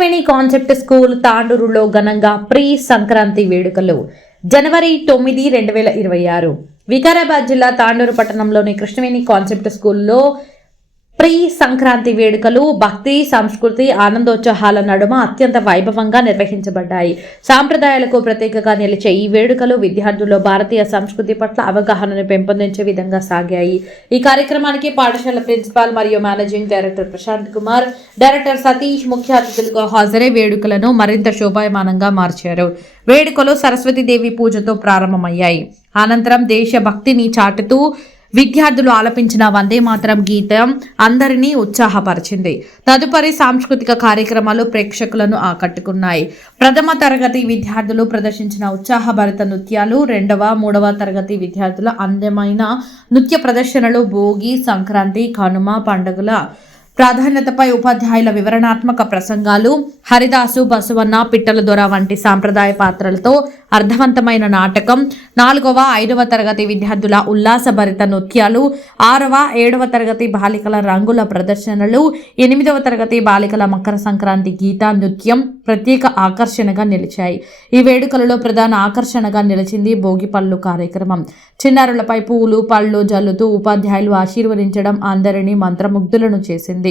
Krishnaveni concept school తాండూరులో ఘనంగా pre Sankranti వేడుకలు జనవరి 9, 2026 వికారాబాద్ జిల్లా తాండూరు పట్టణంలోని కృష్ణవేణి కాన్సెప్ట్ స్కూల్లో ప్రీ సంక్రాంతి వేడుకలు భక్తి సంస్కృతి ఆనందోత్సాహాల నడుమ అత్యంత వైభవంగా నిర్వహించబడ్డాయి. సాంప్రదాయాలకు ప్రత్యేకగా నిలిచే ఈ వేడుకలు విద్యార్థుల్లో భారతీయ సంస్కృతి పట్ల అవగాహనను పెంపొందించే విధంగా సాగాయి. ఈ కార్యక్రమానికి పాఠశాల ప్రిన్సిపాల్ మరియు managing director Prashanth Kumar, director Satish ముఖ్య అతిథులుగా హాజరై వేడుకలను మరింత శోభాయమానంగా మార్చారు. వేడుకలు సరస్వతీదేవి పూజతో ప్రారంభమయ్యాయి. అనంతరం దేశభక్తిని చాటుతూ విద్యార్థులు ఆలపించిన వందే మాతరం గీతం అందరినీ ఉత్సాహపరిచింది. తదుపరి సాంస్కృతిక కార్యక్రమాలు ప్రేక్షకులను ఆకట్టుకున్నాయి. ప్రథమ తరగతి విద్యార్థులు ప్రదర్శించిన ఉత్సాహభరిత నృత్యాలు, 2వ, 3వ తరగతి విద్యార్థుల అందమైన నృత్య ప్రదర్శనలు, భోగి, సంక్రాంతి, కనుమ పండుగల ప్రాధాన్యతపై ఉపాధ్యాయుల వివరణాత్మక ప్రసంగాలు, హరిదాసు, బసవన్న, పిట్టల దొర వంటి సాంప్రదాయ పాత్రలతో అర్థవంతమైన నాటకం, 4వ, 5వ తరగతి విద్యార్థుల ఉల్లాసభరిత నృత్యాలు, 6వ, 7వ తరగతి బాలికల రంగుల ప్రదర్శనలు, 8వ తరగతి బాలికల మకర సంక్రాంతి గీతా నృత్యం ప్రత్యేక ఆకర్షణగా నిలిచాయి. ఈ వేడుకలలో ప్రధాన ఆకర్షణగా నిలిచింది భోగి పళ్ళు కార్యక్రమం. చిన్నారులపై పూలు పళ్ళు జల్లుతూ ఉపాధ్యాయులు ఆశీర్వదించడం అందరినీ మంత్రముగ్ధులను చేసింది.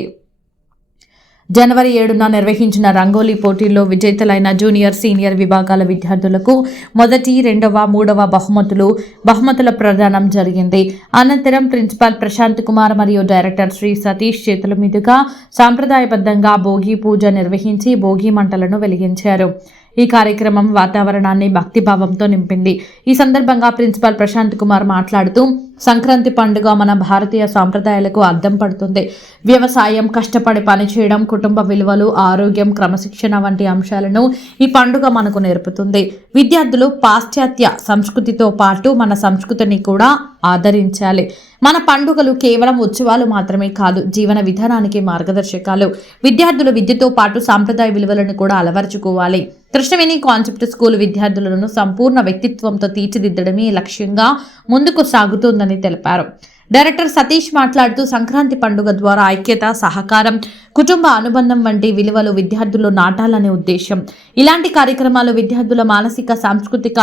జనవరి 7న నిర్వహించిన రంగోలీ పోటీల్లో విజేతలైన జూనియర్, సీనియర్ విభాగాల విద్యార్థులకు మొదటి, 2వ, 3వ బహుమతుల ప్రదానం జరిగింది. అనంతరం ప్రిన్సిపాల్ ప్రశాంత్ కుమార్ మరియు డైరెక్టర్ శ్రీ సతీష్ చేతుల మీదుగా సాంప్రదాయబద్ధంగా భోగి పూజ నిర్వహించి భోగి మంటలను వెలిగించారు. ఈ కార్యక్రమం వాతావరణాన్ని భక్తిభావంతో నింపింది. ఈ సందర్భంగా ప్రిన్సిపాల్ ప్రశాంత్ కుమార్ మాట్లాడుతూ, సంక్రాంతి పండుగ మన భారతీయ సాంప్రదాయాలకు అద్దం పడుతుంది. వ్యవసాయం, కష్టపడి పనిచేయడం, కుటుంబ విలువలు, ఆరోగ్యం, క్రమశిక్షణ వంటి అంశాలను ఈ పండుగ మనకు నేర్పుతుంది. విద్యార్థులు పాశ్చాత్య సంస్కృతితో పాటు మన సంస్కృతిని కూడా ఆదరించాలి. మన పండుగలు కేవలం ఉత్సవాలు మాత్రమే కాదు, జీవన విధానానికి మార్గదర్శకాలు. విద్యార్థులు విద్యతో పాటు సాంప్రదాయ విలువలను కూడా అలవరుచుకోవాలి. కృష్ణవేణి కాన్సెప్ట్ స్కూల్ విద్యార్థులను సంపూర్ణ వ్యక్తిత్వంతో తీర్చిదిద్దడమే లక్ష్యంగా ముందుకు సాగుతోందని తెలిపారు. డైరెక్టర్ సతీష్ మాట్లాడుతూ, సంక్రాంతి పండుగ ద్వారా ఐక్యత, సహకారం, కుటుంబ అనుబంధం వంటి విలువలు విద్యార్థుల్లో నాటాలనే ఉద్దేశం. ఇలాంటి కార్యక్రమాలు విద్యార్థుల మానసిక, సాంస్కృతిక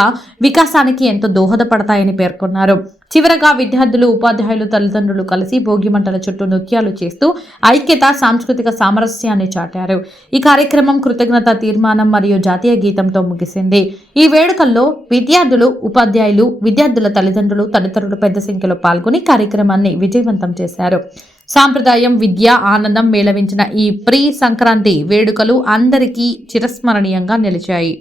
వికాసానికి ఎంతో దోహదపడతాయని పేర్కొన్నారు. చివరగా విద్యార్థులు, ఉపాధ్యాయులు, తల్లిదండ్రులు కలిసి భోగి మంటల చుట్టూ నృత్యాలు చేస్తూ ఐక్యత, సాంస్కృతిక సామరస్యాన్ని చాటారు. ఈ కార్యక్రమం కృతజ్ఞత తీర్మానం మరియు జాతీయ గీతంతో ముగిసింది. ఈ వేడుకల్లో విద్యార్థులు, ఉపాధ్యాయులు, విద్యార్థుల తల్లిదండ్రులు తదితరులు పెద్ద సంఖ్యలో పాల్గొని కార్యక్రమాన్ని విజయవంతం చేశారు. సాంప్రదాయం, విద్య, ఆనందం మేళవించిన ఈ ప్రీ సంక్రాంతి వేడుకలు అందరికీ చిరస్మరణీయంగా నిలిచాయి.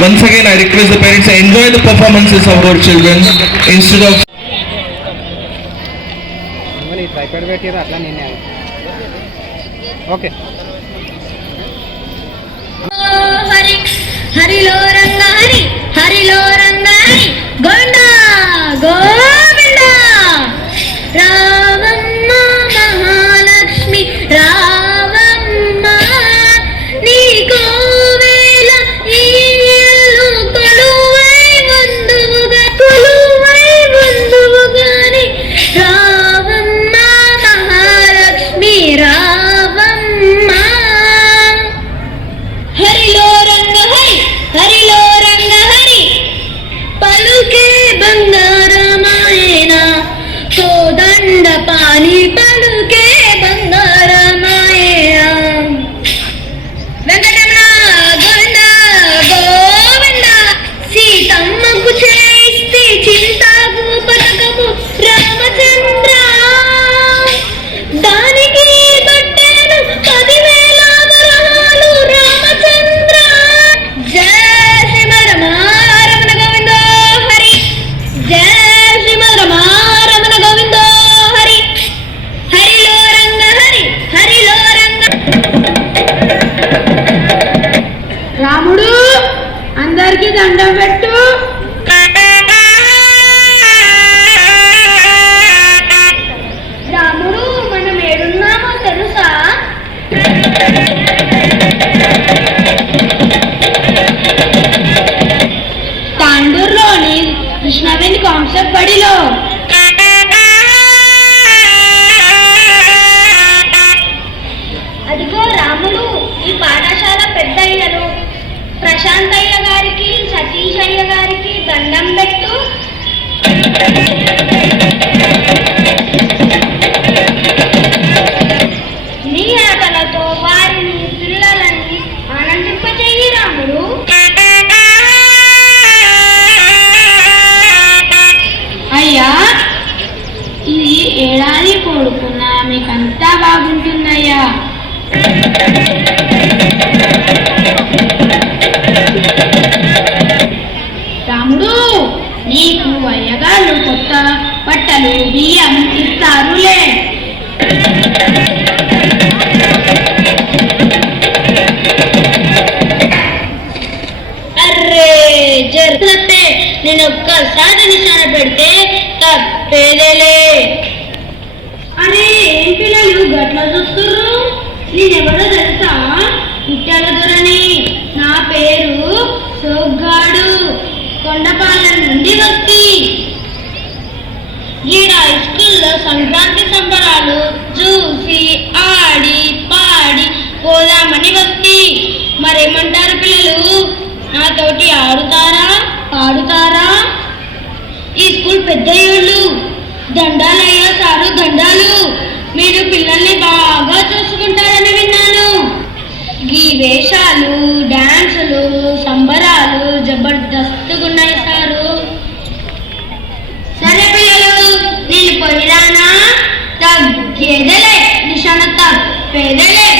Once again, I request the parents to enjoy the performances of our children instead of. Okay. Hari హరిలో రంగ హరి హరిలో రంగ హరి గోవింద గోవింద రావమ్మ మహాలక్ష్మి రావమ్మ నీకు వేల ఈ ఇల్లు కొలువై బంధువుగాని రావమ్మ మహాలక్ష్మి రావమ్మ హరిలో రంగ హరి హరిలో రంగ హరి పలుకే బంగారమాయన కోదండ పాని పలుకే బంగారమాయన వెంకటరమణ గోవింద గోవింద సీతమ్మకు చేస్తే చింతాకు పథకము రామచంద్ర దానికి బట్టెను 10,000 వరహాలు రామచంద్ర జయ శ్రీమరమారమణ గోవింద హరి జయ శ్రీమరమారమణ గోవింద హరి హరిలో రంగ హరి హరిలో రంగ రాముడు అందరికి దండం పెట్టు రాముడు మనం ఏడున్నామో తెలుసా తాండూరులోని కృష్ణవేణి కాన్సెప్ట్ బడిలో అదిగో రాముడు ఈ పాఠశాల పెద్దయ్యలు ప్రశాంతయ్య గారికి సతీష్ అయ్య గారికి దండం పెట్టు నీ ఆటలతో వారిని పిల్లలని ఆనందింపచేయి రాముడు అయ్యా ఇది ఏడాది కొడుకున్న మీకంతా బాగుంటుందయ్యా రాముడు నీకు అయ్యగారు కొత్త బట్టలు బియ్యం ఇస్తారులే అర్రే జరుగుతే నేను ఒక్కసారి నిశాన పెడితే తప్పేదేలే అరే ఏం పిల్లలు గట్ల చూస్తుర్రు నేనెవరో తెలుసా ముత్యాల దొరని నా పేరు సోగ్గాడు కొండపాలెం నుండి వస్తి ఈడ స్కూల్లో సంక్రాంతి సంబరాలు చూసి ఆడి పాడి పోదామని వస్తి మరేమంటారు పిల్లలు నాతోటి ఆడుతారా పాడుతారా ఈ స్కూల్ పెద్దయ్యోళ్ళు దండాలయ్యా సారు దండాలు మీరు పిల్లల్ని బాగా చూసుకుంటారని విన్నాను ఈ వేషాలు డాన్సులు సంబరాలు జబర్దస్తుగా ఉన్నాయి సారు సరే పిల్లలు నేను పోయిరానా తగ్గేదలే నిశాన తప్పేదలే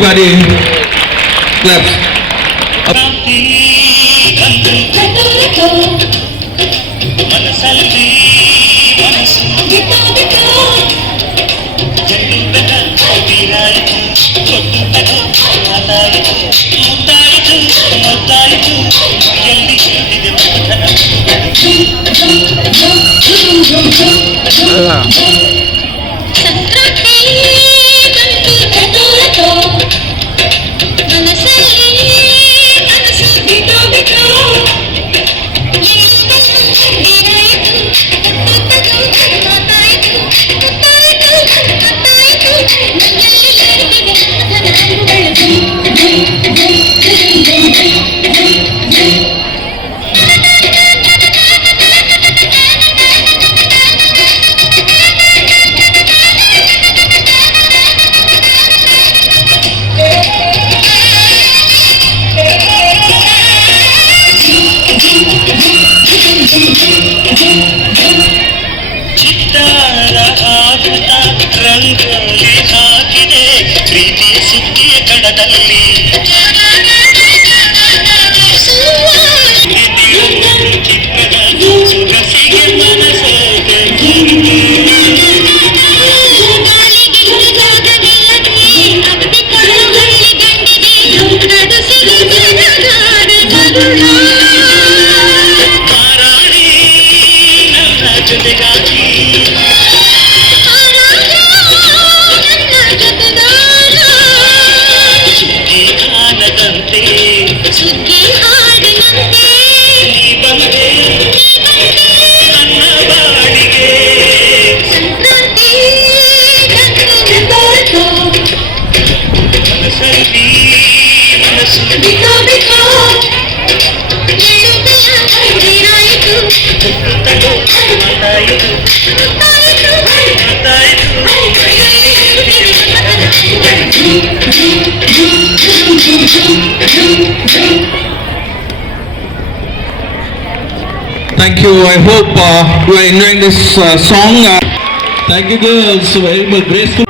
everybody. Claps. మనసల్లి మనసు ಮುತ್ತಾಯಿತು ಮುತ್ತಾಯಿತು ಎಲ್ಲಿ ಹಿಡಿದೆ ಚಿತ್ತಾರ ಆಗುತ್ತ ರಂಗೋಲಿ ಹಾಕಿದೆ ಪ್ರೀತಿಯ ಸುದ್ದಿಯ ಕಡದಲ್ಲಿ ಚಿಕ್ಕದ ಸುಗಸಿಗೆ ಮನಸೋಗೆ ಮಾರಾಣಿ ನನ್ನ ಜೊತೆಗಾಗಿ ಸುಗ್ಗಿ ಗಾನದಂತೆ ಸುಗ್ಗಿ ಹಾಡಿನಂತೆ ನೀ ಬಂದೆ ನನ್ನ ಬಾಡಿಗೆ ಸಂಕ್ರಾಂತಿ ಬಂತು ಮನಸ್ಸಲ್ಲಿ ಮನಸ್ಸು ಬಿಕೋ ಬಿಕೋ ಎಳುತ್ತೆಯ ನೀರಾಯಿತು ತಗೋ ಮಾತಾಯಿತು ಮಾತಾಯಿತು Thank you. I hope you are enjoying this song. Thank you, girls. Very much graceful.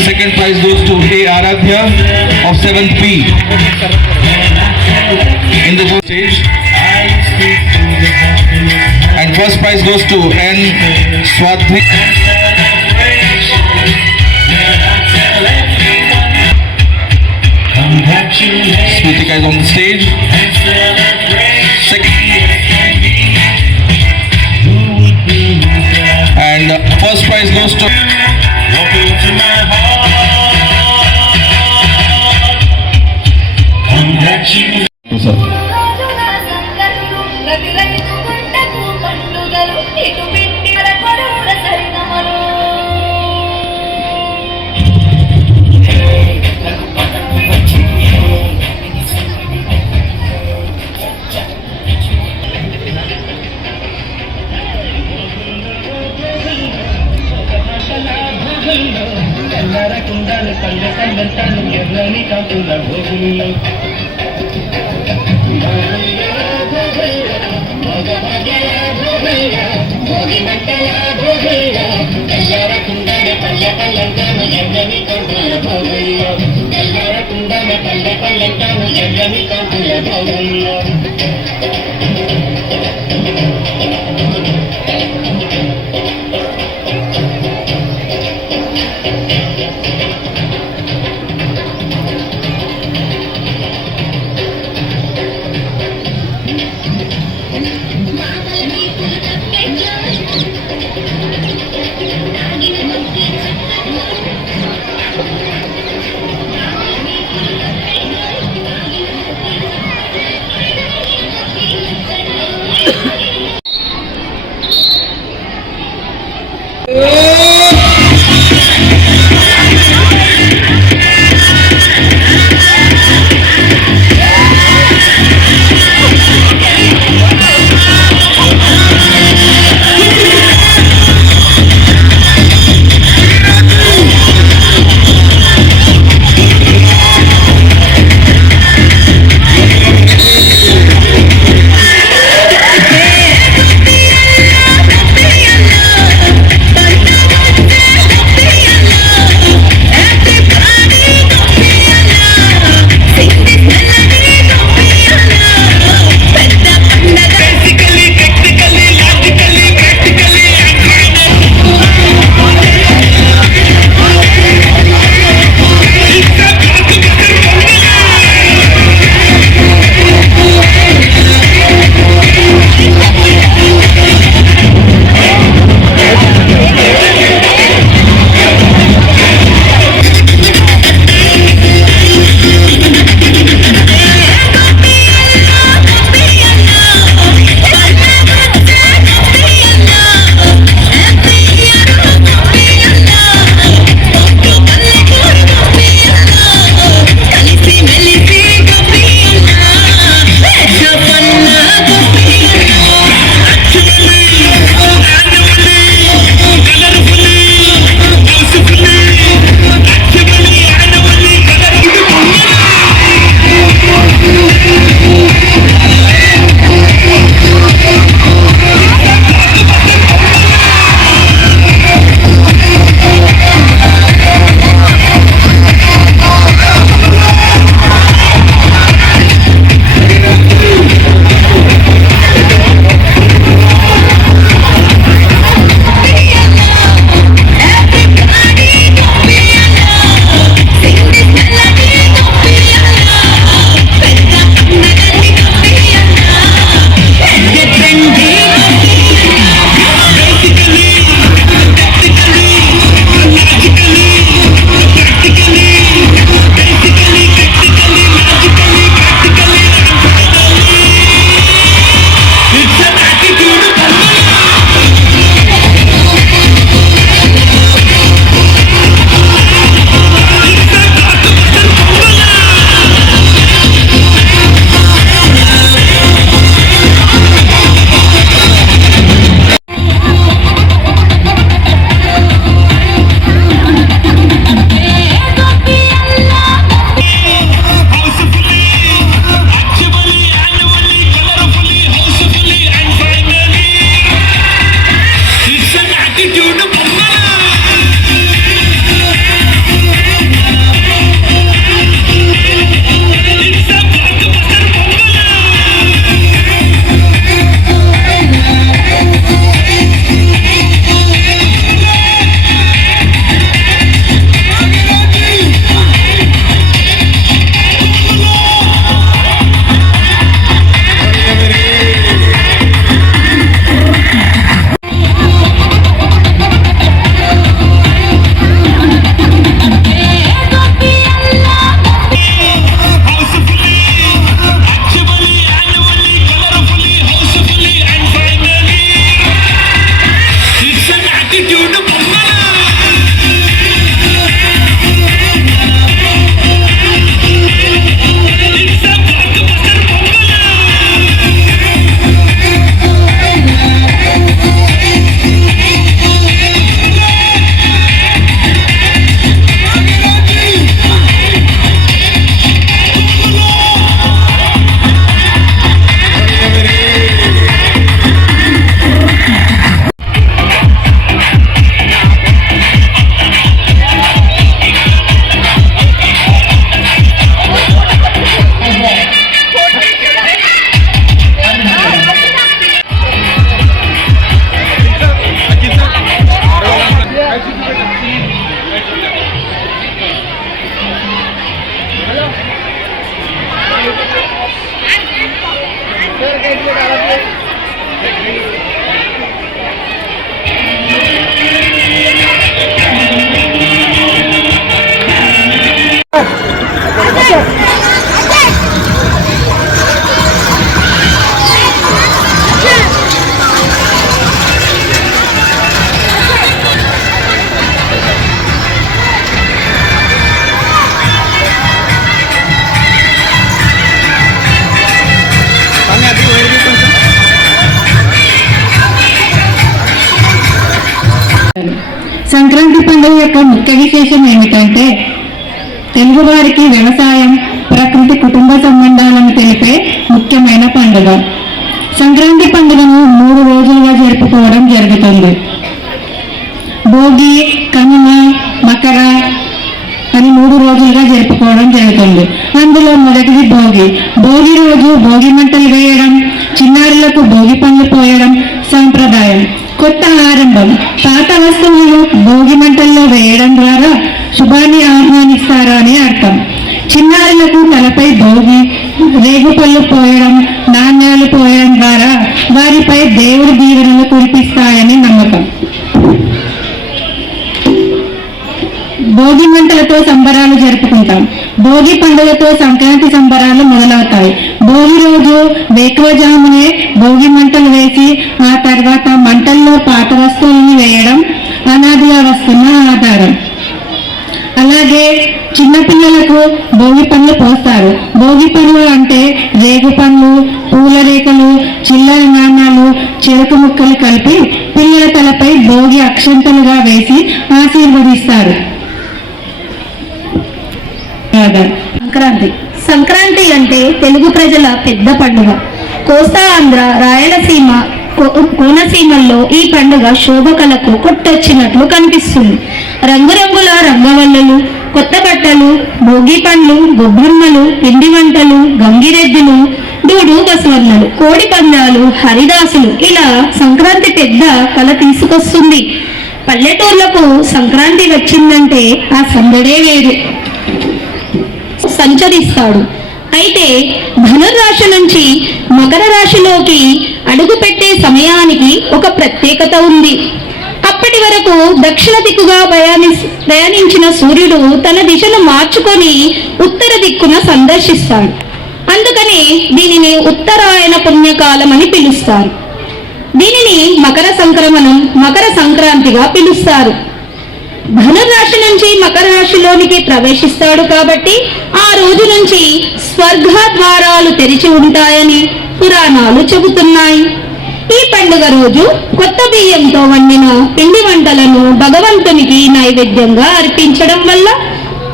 Second prize goes to A. Aradhya of 7th P. In the stage. And first prize goes to N. Swadhi. Smritika is on the stage. Second. And first prize goes to sir. ಎಲ್ಲರ ಕುಂಡಲು ಪಲ್ಲೆ ಪಲ್ಲಂತಾನು ಎರ್ರನಿ ಕಾಪುಲ ಭೋಗುಲು భోగి మంటల భోగుల్ల ఎల్లర కుండల పల్లె పల్లెంటాను ఎర్రని కాపుల భోగుల్ల ఎల్లర కుండల పల్లె పల్లెంటాను ఎర్రని కాపుల భోగుల్ల సంక్రాంతి పండుగ యొక్క ముఖ్య విశేషం ఏమిటంటే తెలుగువారికి వ్యవసాయం, ప్రకృతి, కుటుంబ సంబంధాలను తెలిపే ముఖ్యమైన పండుగ. సంక్రాంతి పండుగను 3 రోజులుగా జరుపుకోవడం జరుగుతుంది. భోగి, కనుమ, మకర అని 3 రోజులుగా జరుపుకోవడం జరుగుతుంది. అందులో మొదటిది భోగి. భోగి రోజు భోగి మంటలు వేయడం, చిన్నారులకు భోగి పండ్లు పోయడం సాంప్రదాయం. కొత్త ఆరంభం. పాత వస్తువులు భోగి మంటల్లో వేయడం ద్వారా శుభాన్ని ఆహ్వానిస్తారని అర్థం. చిన్నారులకు తలపై భోగి రేగుపళ్ళు పోయడం, నాణ్యాలు పోయడం ద్వారా వారిపై దేవుడి దీవెనలు కురిపిస్తాయని నమ్మకం. భోగి మంటలతో సంబరాలు జరుపుకుంటాం. భోగి పండుగతో సంక్రాంతి సంబరాలు మొదలవుతాయి. భోగి రోజు వేకువజామునే భోగి మంటలు వేసి ఆ తర్వాత మంటల్లో పాత వస్తువులను వేయడం అనాదిగా వస్తున్న ఆధారం. అలాగే చిన్నపిల్లలకు భోగి పండ్లు పోస్తారు. భోగి పండ్లు అంటే రేగు పండ్లు, పూల రేఖలు, చిల్లర నాణాలు, చెరుకు ముక్కలు కలిపి పిల్లల తలపై భోగి అక్షంతలుగా వేసి ఆశీర్వదిస్తారు. సంక్రాంతి అంటే తెలుగు ప్రజల పెద్ద పండుగ. కోస్తా ఆంధ్ర, రాయలసీమ, కోనసీమల్లో ఈ పండుగ శోభకలకు కొట్టొచ్చినట్లు కనిపిస్తుంది. రంగురంగుల రంగవల్లులు, కొత్త బట్టలు, భోగి పండ్లు, గొబ్బమ్మలు, పిండి వంటలు, గంగిరెద్దులు, డూడు బసవన్నలు, కోడి పందాలు, హరిదాసులు ఇలా సంక్రాంతి పెద్ద కళ తీసుకొస్తుంది. పల్లెటూర్లకు సంక్రాంతి వచ్చిందంటే ఆ సందడే వేరు. సంచరిస్తాడు. అయితే ధనుర్రాశి నుంచి మకర రాశిలోకి అడుగుపెట్టే సమయానికి ఒక ప్రత్యేకత ఉంది. అప్పటి వరకు దక్షిణ దిక్కుగా ప్రయాణించిన సూర్యుడు తన దిశను మార్చుకొని ఉత్తర దిక్కున సందర్శిస్తాడు. అందుకని దీనిని ఉత్తరాయణ పుణ్యకాలం అని పిలుస్తారు. దీనిని మకర సంక్రమణం, మకర సంక్రాంతిగా పిలుస్తారు. ధనుర్రాశి నుంచి మకర రాశిలోనికి ప్రవేశిస్తాడు కాబట్టి ఆ రోజు నుంచి స్వర్గ ద్వారాలు తెరిచి ఉంటాయని పురాణాలు చెబుతున్నాయి. ఈ పండుగ రోజు కొత్త బియ్యంతో వండిన పిండి వంటలను భగవంతునికి నైవేద్యంగా అర్పించడం వల్ల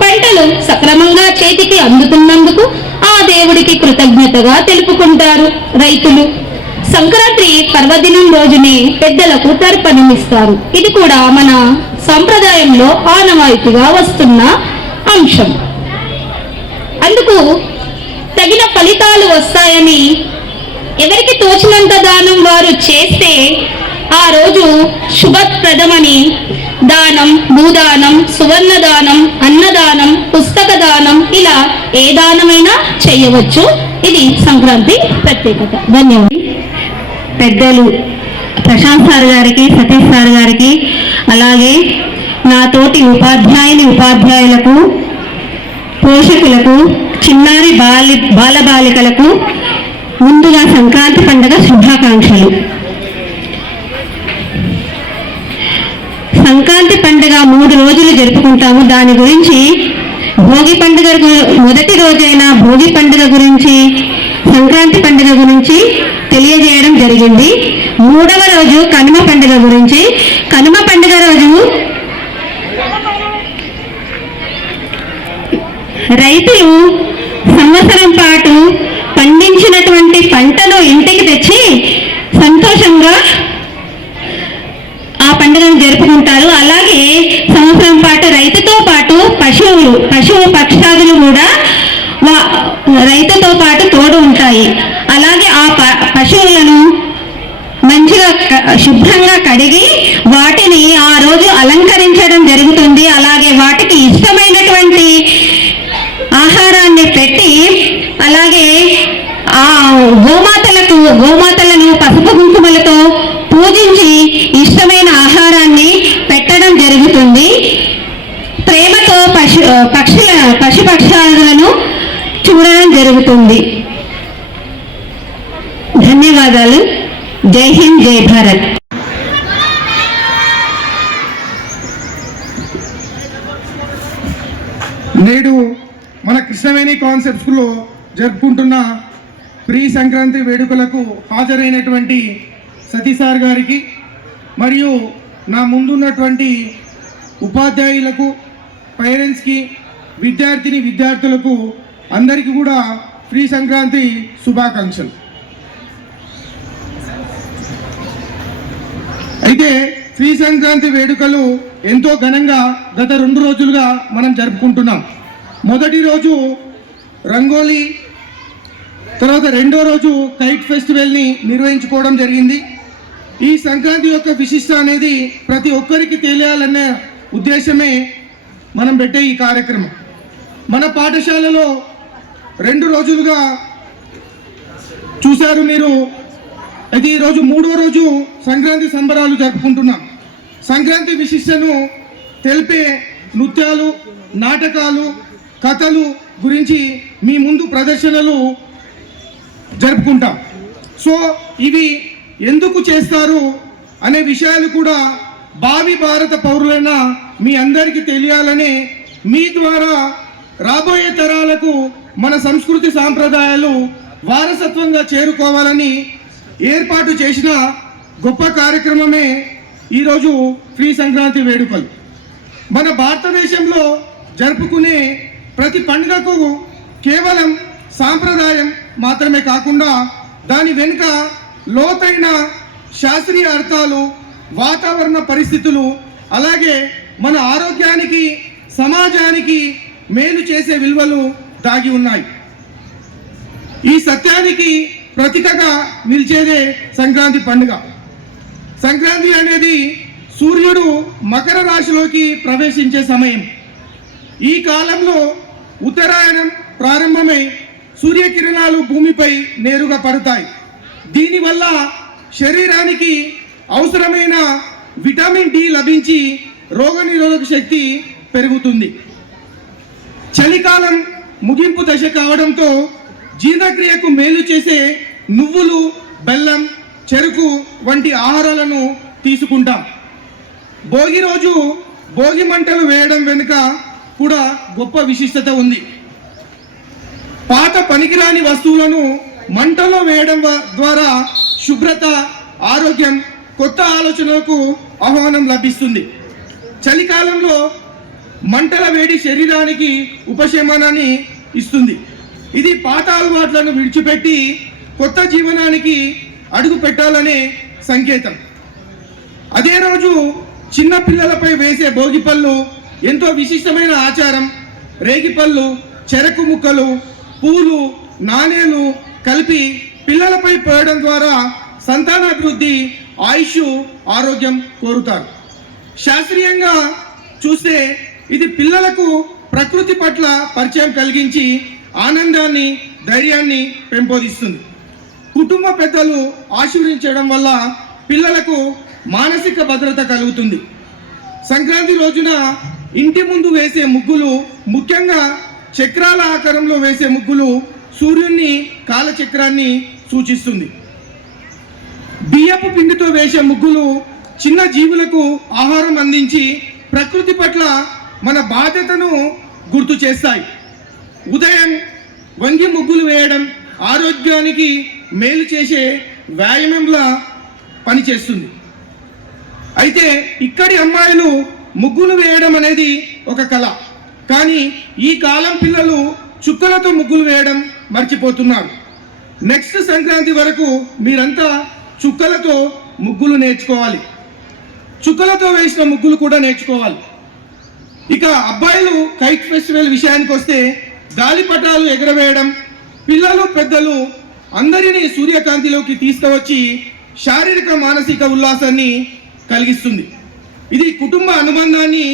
పంటలు సక్రమంగా చేతికి అందుతున్నందుకు ఆ దేవుడికి కృతజ్ఞతగా తెలుపుకుంటారు రైతులు. సంక్రాంతి పర్వదినం రోజునే పెద్దలకు తర్పణమిస్తారు. ఇది కూడా మన సంప్రదాయంలో ఆనవాయితీగా వస్తున్న అంశం. అందుకు తగిన ఫలితాలు వస్తాయని ఎవరికి తోచినంత దానం వారు చేస్తే ఆ రోజు శుభప్రదమని దానం, భూదానం, సువర్ణ దానం, అన్నదానం, పుస్తక దానం ఇలా ఏ దానమైనా చేయవచ్చు. ఇది సంక్రాంతి ప్రత్యేకత. ధన్యవాదాలు. పెద్దలు ప్రశాంత్ సార్ గారికి, సతీష్ సార్ గారికి, అలాగే నా తోటి ఉపాధ్యాయులకు, పోషకులకు, చిన్నారి బాలబాలికలకు ముందుగా సంక్రాంతి పండుగ శుభాకాంక్షలు. సంక్రాంతి పండుగ 3 రోజులు జరుపుకుంటాము. దాని గురించి భోగి పండుగ మొదటి రోజైన భోగి పండుగ గురించి, సంక్రాంతి పండుగ గురించి తెలియజేయడం జరిగింది. 3వ రోజు కనుమ పండుగ గురించి. కనుమ పండుగ రోజు రైతులు సంవత్సరం పాటు పండించినటువంటి పంటను ఇంటికి తెచ్చి సంతోషంగా ఆ పండుగను జరుపుకుంటారు. అలాగే సంవత్సరం పాటు రైతుతో పాటు పశువు పక్షాదులు కూడా రైతుతో పాటు తోడు ఉంటాయి. అలాగే ఆ పశువులను మంచిగా శుభ్రంగా కడిగి వాటిని ఆ రోజు అలంకరించడం జరుగుతుంది. అలాగే వాటికి ఇష్టమైనటువంటి ఆహారాన్ని పెట్టి, అలాగే ఆ గోమాతలను పసుపు కుంకుమలతో పూజించి ఇష్టమైన ఆహారాన్ని పెట్టడం జరుగుతుంది. ప్రేమతో పశుపక్షాదులను జరుగుతుంది. ధన్యవాదాలు. జై హింద్, జై భారత్. నేడు మన కృష్ణవేణి కాన్సెప్ట్ స్కూల్లో జరుపుకుంటున్న ప్రీ సంక్రాంతి వేడుకలకు హాజరైనటువంటి సతీసార్ గారికి మరియు నా ముందున్నటువంటి ఉపాధ్యాయులకు, పేరెంట్స్కి, విద్యార్థులకు అందరికీ కూడా ప్రీ సంక్రాంతి శుభాకాంక్షలు. అయితే ప్రీ సంక్రాంతి వేడుకలు ఎంతో ఘనంగా గత 2 రోజులుగా మనం జరుపుకుంటున్నాం. మొదటి రోజు రంగోలీ, తర్వాత రెండో రోజు కైట్ ఫెస్టివల్ని నిర్వహించుకోవడం జరిగింది. ఈ సంక్రాంతి యొక్క విశిష్ట అనేది ప్రతి ఒక్కరికి తెలియాలనే ఉద్దేశమే మనం పెట్టే ఈ కార్యక్రమం. మన పాఠశాలలో 2 రోజులుగా చూశారు మీరు. అయితే ఈరోజు 3వ రోజు సంక్రాంతి సంబరాలు జరుపుకుంటున్నాం. సంక్రాంతి విశిష్టను తెలిపే నృత్యాలు, నాటకాలు, కథలు గురించి మీ ముందు ప్రదర్శనలు జరుపుకుంటాం. సో ఇవి ఎందుకు చేస్తారు అనే విషయాలు కూడా భావి భారత పౌరులైన మీ అందరికీ తెలియాలని, మీ ద్వారా రాబోయే తరాలకు మన సంస్కృతి సాంప్రదాయాలు వారసత్వంగా చేరుకోవాలని ఏర్పాటు చేసిన గొప్ప కార్యక్రమమే ఈరోజు ప్రీ సంక్రాంతి వేడుకలు. మన భారతదేశంలో జరుపుకునే ప్రతి పండుగకు కేవలం సాంప్రదాయం మాత్రమే కాకుండా దాని వెనుక లోతైన శాస్త్రీయ అర్థాలు, వాతావరణ పరిస్థితులు, అలాగే మన ఆరోగ్యానికి, సమాజానికి మేలు చేసే విలువలు దాగి ఉన్నాయి. ఈ సత్యానికి ప్రతీకగా నిలిచేదే సంక్రాంతి పండుగ. సంక్రాంతి అనేది సూర్యుడు మకర రాశిలోకి ప్రవేశించే సమయం. ఈ కాలంలో ఉత్తరాయణం ప్రారంభమై సూర్యకిరణాలు భూమిపై నేరుగా పడతాయి. దీనివల్ల శరీరానికి అవసరమైన విటమిన్ డి లభించి రోగనిరోధక శక్తి పెరుగుతుంది. చలికాలం ముగింపు దశ కావడంతో జీర్ణక్రియకు మేలు చేసే నువ్వులు, బెల్లం, చెరుకు వంటి ఆహారాలను తీసుకుంటాం. భోగి రోజు భోగి మంటలు వేయడం వెనుక కూడా గొప్ప విశిష్టత ఉంది. పాత పనికిరాని వస్తువులను మంటలో వేయడం ద్వారా శుభ్రత, ఆరోగ్యం, కొత్త ఆలోచనలకు ఆహ్వానం లభిస్తుంది. చలికాలంలో మంటల వేడి శరీరానికి ఉపశమనాన్ని ఇస్తుంది. ఇది పాత అలవాట్లను విడిచిపెట్టి కొత్త జీవనానికి అడుగు పెట్టాలనే సంకేతం. అదే రోజు చిన్న పిల్లలపై వేసే భోగిపళ్ళు ఎంతో విశిష్టమైన ఆచారం. రేగిపళ్ళు, చెరకు ముక్కలు, పూలు, నాణేలు కలిపి పిల్లలపై పోయడం ద్వారా సంతానాభివృద్ధి, ఆయుష్, ఆరోగ్యం కోరుతారు. శాస్త్రీయంగా చూస్తే ఇది పిల్లలకు ప్రకృతి పట్ల పరిచయం కలిగించి ఆనందాన్ని, ధైర్యాన్ని పెంపొందిస్తుంది. కుటుంబ పెద్దలు ఆశీర్వదించడం వల్ల పిల్లలకు మానసిక భద్రత కలుగుతుంది. సంక్రాంతి రోజున ఇంటి ముందు వేసే ముగ్గులు, ముఖ్యంగా చక్రాల ఆకారంలో వేసే ముగ్గులు సూర్యుని కాలచక్రాన్ని సూచిస్తుంది. బియ్యపు పిండితో వేసే ముగ్గులు చిన్న జీవులకు ఆహారం అందించి ప్రకృతి పట్ల మన బాధ్యతను గుర్తు చేస్తాయి. ఉదయం వంగి ముగ్గులు వేయడం ఆరోగ్యానికి మేలు చేసే వ్యాయామంలా పనిచేస్తుంది. అయితే ఇక్కడి అమ్మాయిలు ముగ్గులు వేయడం అనేది ఒక కళ. కానీ ఈ కాలం పిల్లలు చుక్కలతో ముగ్గులు వేయడం మర్చిపోతున్నారు. నెక్స్ట్ సంక్రాంతి వరకు మీరంతా చుక్కలతో ముగ్గులు నేర్చుకోవాలి. చుక్కలతో వేసిన ముగ్గులు కూడా నేర్చుకోవాలి. ఇక అబ్బాయిలు కైట్ ఫెస్టివల్ విషయానికి వస్తే గాలిపటాలు ఎగరవేయడం పిల్లలు, పెద్దలు అందరినీ సూర్యకాంతిలోకి తీసుకువచ్చి శారీరక, మానసిక ఉల్లాసాన్ని కలిగిస్తుంది. ఇది కుటుంబ అనుబంధాన్ని,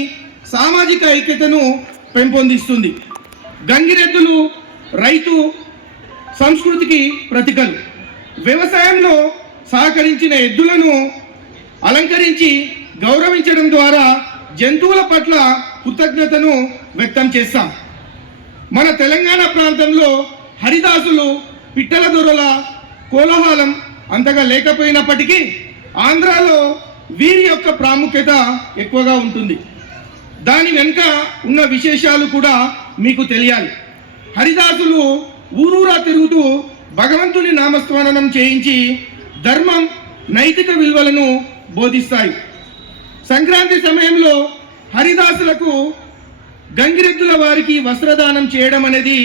సామాజిక ఐక్యతను పెంపొందిస్తుంది. గంగిరెద్దులు రైతు సంస్కృతికి ప్రతీకలు. వ్యవసాయంలో సహకరించిన ఎద్దులను అలంకరించి గౌరవించడం ద్వారా జంతువుల పట్ల కృతజ్ఞతను వ్యక్తం చేస్తాం. మన తెలంగాణ ప్రాంతంలో హరిదాసులు, పిట్టల దొరల కోలాహలం అంతగా లేకపోయినప్పటికీ ఆంధ్రాలో వీరి యొక్క ప్రాముఖ్యత ఎక్కువగా ఉంటుంది. దాని వెనుక ఉన్న విశేషాలు కూడా మీకు తెలియాలి. హరిదాసులు ఊరూరా తిరుగుతూ భగవంతుని నామస్మరణం చేయించి ధర్మం, నైతిక విలువలను బోధిస్తాయి. సంక్రాంతి సమయంలో హరిదాసులకు గంగిరెద్దుల వారికి వస్త్రదానం చేయడం అనేది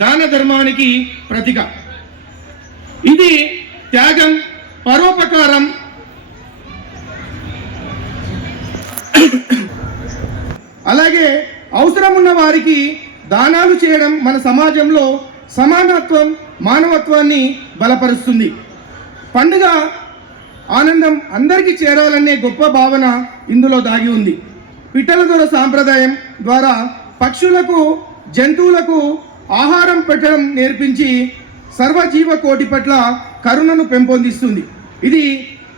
దాన ధర్మానికి ప్రతీక. ఇది త్యాగం, పరోపకారం, అలాగే అవసరం ఉన్న వారికి దానాలు చేయడం మన సమాజంలో సమానత్వం, మానవత్వాన్ని బలపరుస్తుంది. పండుగ ఆనందం అందరికీ చేరాలనే గొప్ప భావన ఇందులో దాగి ఉంది. పిట్టల దొర సాంప్రదాయం ద్వారా పక్షులకు, జంతువులకు ఆహారం పెట్టడం నేర్పించి సర్వజీవ కోటి పట్ల కరుణను పెంపొందిస్తుంది. ఇది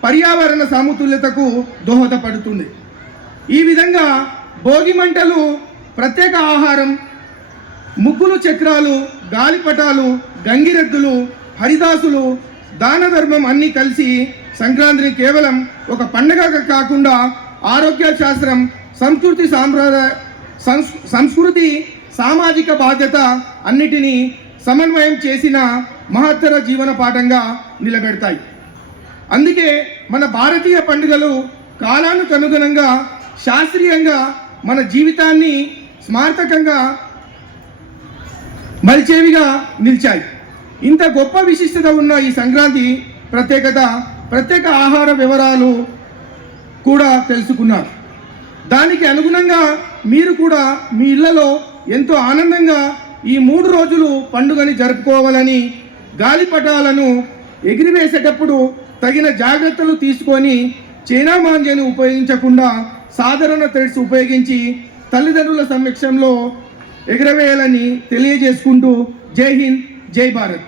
పర్యావరణ సమతుల్యతకు దోహదపడుతుంది. ఈ విధంగా భోగి మంటలు, ప్రత్యేక ఆహారం, ముగ్గులు, చక్రాలు, గాలిపటాలు, గంగిరెద్దులు, హరిదాసులు, దాన ధర్మం అన్నీ కలిసి సంక్రాంతిని కేవలం ఒక పండుగగా కాకుండా ఆరోగ్య శాస్త్రం, సంస్కృతి, సామాజిక బాధ్యత అన్నిటినీ సమన్వయం చేసిన మహత్తర జీవన పాఠంగా నిలబెడతాయి. అందుకే మన భారతీయ పండుగలు కాలానికి అనుగుణంగా, శాస్త్రీయంగా మన జీవితాన్ని స్మారకంగా మలిచేవిగా నిలిచాయి. ఇంత గొప్ప విశిష్టత ఉన్న ఈ సంక్రాంతి ప్రత్యేక ఆహార వివరాలు కూడా తెలుసుకున్నారు. దానికి అనుగుణంగా మీరు కూడా మీ ఇళ్లలో ఎంతో ఆనందంగా ఈ 3 రోజులు పండుగని జరుపుకోవాలని, గాలిపటాలను ఎగిరివేసేటప్పుడు తగిన జాగ్రత్తలు తీసుకొని చైనా మాంజాన్ని ఉపయోగించకుండా సాధారణ థ్రెడ్స్ ఉపయోగించి తల్లిదండ్రుల సమక్షంలో ఎగరవేయాలని తెలియజేసుకుంటూ జై హింద్, జై భారత్.